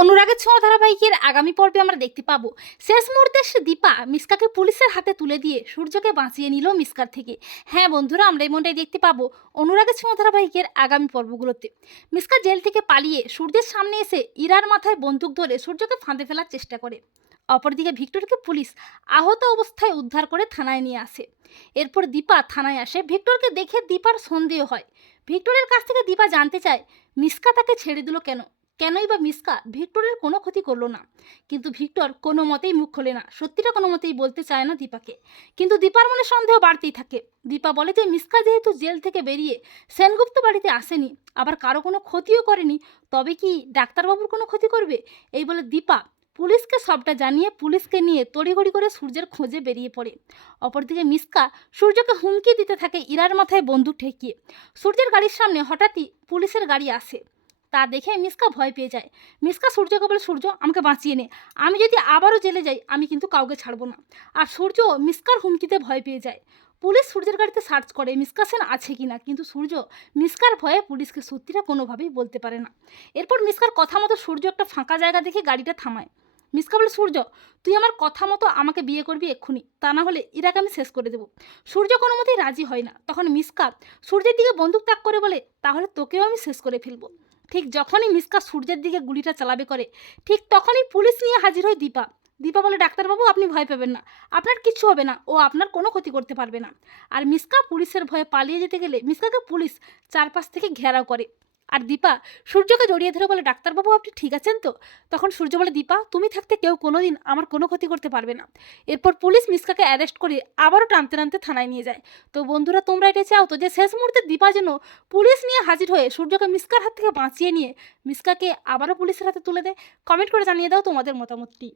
অনুরাগের ছোঁয়া ধারাবাহিকের আগামী পর্বে আমরা দেখতে পাবো। শেষ মুহূর্তে সে দীপা মিসকাকে পুলিশের হাতে তুলে দিয়ে সূর্যকে বাঁচিয়ে নিল মিসকার থেকে। হ্যাঁ বন্ধুরা, আমরা এমনটাই দেখতে পাবো অনুরাগের ছোঁয়া ধারাবাহিকের আগামী পর্বগুলোতে। মিসকা জেল থেকে পালিয়ে সূর্যের সামনে এসে ইরার মাথায় বন্দুক ধরে সূর্যকে ফাঁদে ফেলার চেষ্টা করে। অপরদিকে ভিক্টরকে পুলিশ আহত অবস্থায় উদ্ধার করে থানায় নিয়ে আসে। এরপর দীপা থানায় আসে। ভিক্টরকে দেখে দীপার সন্দেহ হয়। ভিক্টরের কাছ থেকে দীপা জানতে চায়, মিসকা তাকে ছেড়ে দিল কেন? কেনই বা মিসকা ভিক্টরের কোনো ক্ষতি করল না। কিন্তু ভিক্টর কোনো মতেই মুখ খোলে না। সত্যিটা কোনো মতেই বলতে চায় না দীপাকে। কিন্তু দীপার মনে সন্দেহ বাড়তেই থাকে। দীপা বলে যে, মিসকা যেহেতু জেল থেকে বেরিয়ে সেনগুপ্ত বাড়িতে আসেনি, আবার কারও কোনো ক্ষতিও করেনি, তবে কি ডাক্তারবাবুর কোনো ক্ষতি করবে? এই বলে দীপা পুলিশকে সবটা জানিয়ে পুলিশকে নিয়ে তড়িঘড়ি করে সূর্যের খোঁজে বেরিয়ে পড়ে। অপরদিকে মিসকা সূর্যকে হুমকি দিতে থাকে ইরার মাথায় বন্দুক ঠেকিয়ে। সূর্যের গাড়ির সামনে হঠাৎই পুলিশের গাড়ি আসে। তা দেখে মিসকা ভয় পেয়ে যায়। মিসকা সূর্যকে বলে, সূর্য, আমাকে বাঁচিয়ে নে। আমি যদি আবারও জেলে যাই, আমি কিন্তু কাউকে ছাড়বো না। আর সূর্য মিসকার হুমকিতে ভয় পেয়ে যায়। পুলিশ সূর্যের গাড়িতে সার্চ করে, মিসকা সেন আছে কি না? কিন্তু সূর্য মিসকার ভয়ে পুলিশকে সত্যিটা কোনোভাবেই বলতে পারে না। এরপর মিসকার কথা মতো সূর্য একটা ফাঁকা জায়গা দেখে গাড়িটা থামায়। মিসকা বলে, সূর্য, তুই আমার কথা মতো আমাকে বিয়ে করবি এক্ষুনি। তা না হলে ইরাকে আমি শেষ করে দেবো। সূর্য কোনো মতেই রাজি হয় না। তখন মিসকা সূর্যের দিকে বন্দুক ত্যাগ করে বলে, তাহলে তোকেও আমি শেষ করে ফেলব। ঠিক যখনই মিসকা সূর্যের দিকে গুলিটা চালাবে করে, ঠিক তখনই পুলিশ নিয়ে হাজির হয় দীপা। দীপা বলে, ডাক্তারবাবু, আপনি ভয় পাবেন না। আপনার কিছু হবে না। ও আপনার কোনো ক্ষতি করতে পারবে না। আর মিসকা পুলিশের ভয়ে পালিয়ে যেতে গেলে, মিসকাকে পুলিশ চারপাশ থেকে ঘেরাও করে। আর দীপা, সূর্যকে জড়িয়ে ধরে বলে, ডাক্তারবাবু, আপনি ঠিক আছেন তো? তখন সূর্য বলে, দীপা, তুমি থাকতে কেউ কোনোদিন আমার কোনো ক্ষতি করতে পারবে না। এরপর পুলিশ মিসকাকে অ্যারেস্ট করে আবারও টানতে টানতে থানায় নিয়ে যায়। তো বন্ধুরা, তোমরা এটা চাও তো যে, শেষ মুহূর্তে দীপা যেন পুলিশ নিয়ে হাজির হয়ে সূর্যকে মিসকার হাত থেকে বাঁচিয়ে নিয়ে মিসকাকে আবারও পুলিশের হাতে তুলে দেয়। কমেন্ট করে জানিয়ে দাও তোমাদের মতামতটি।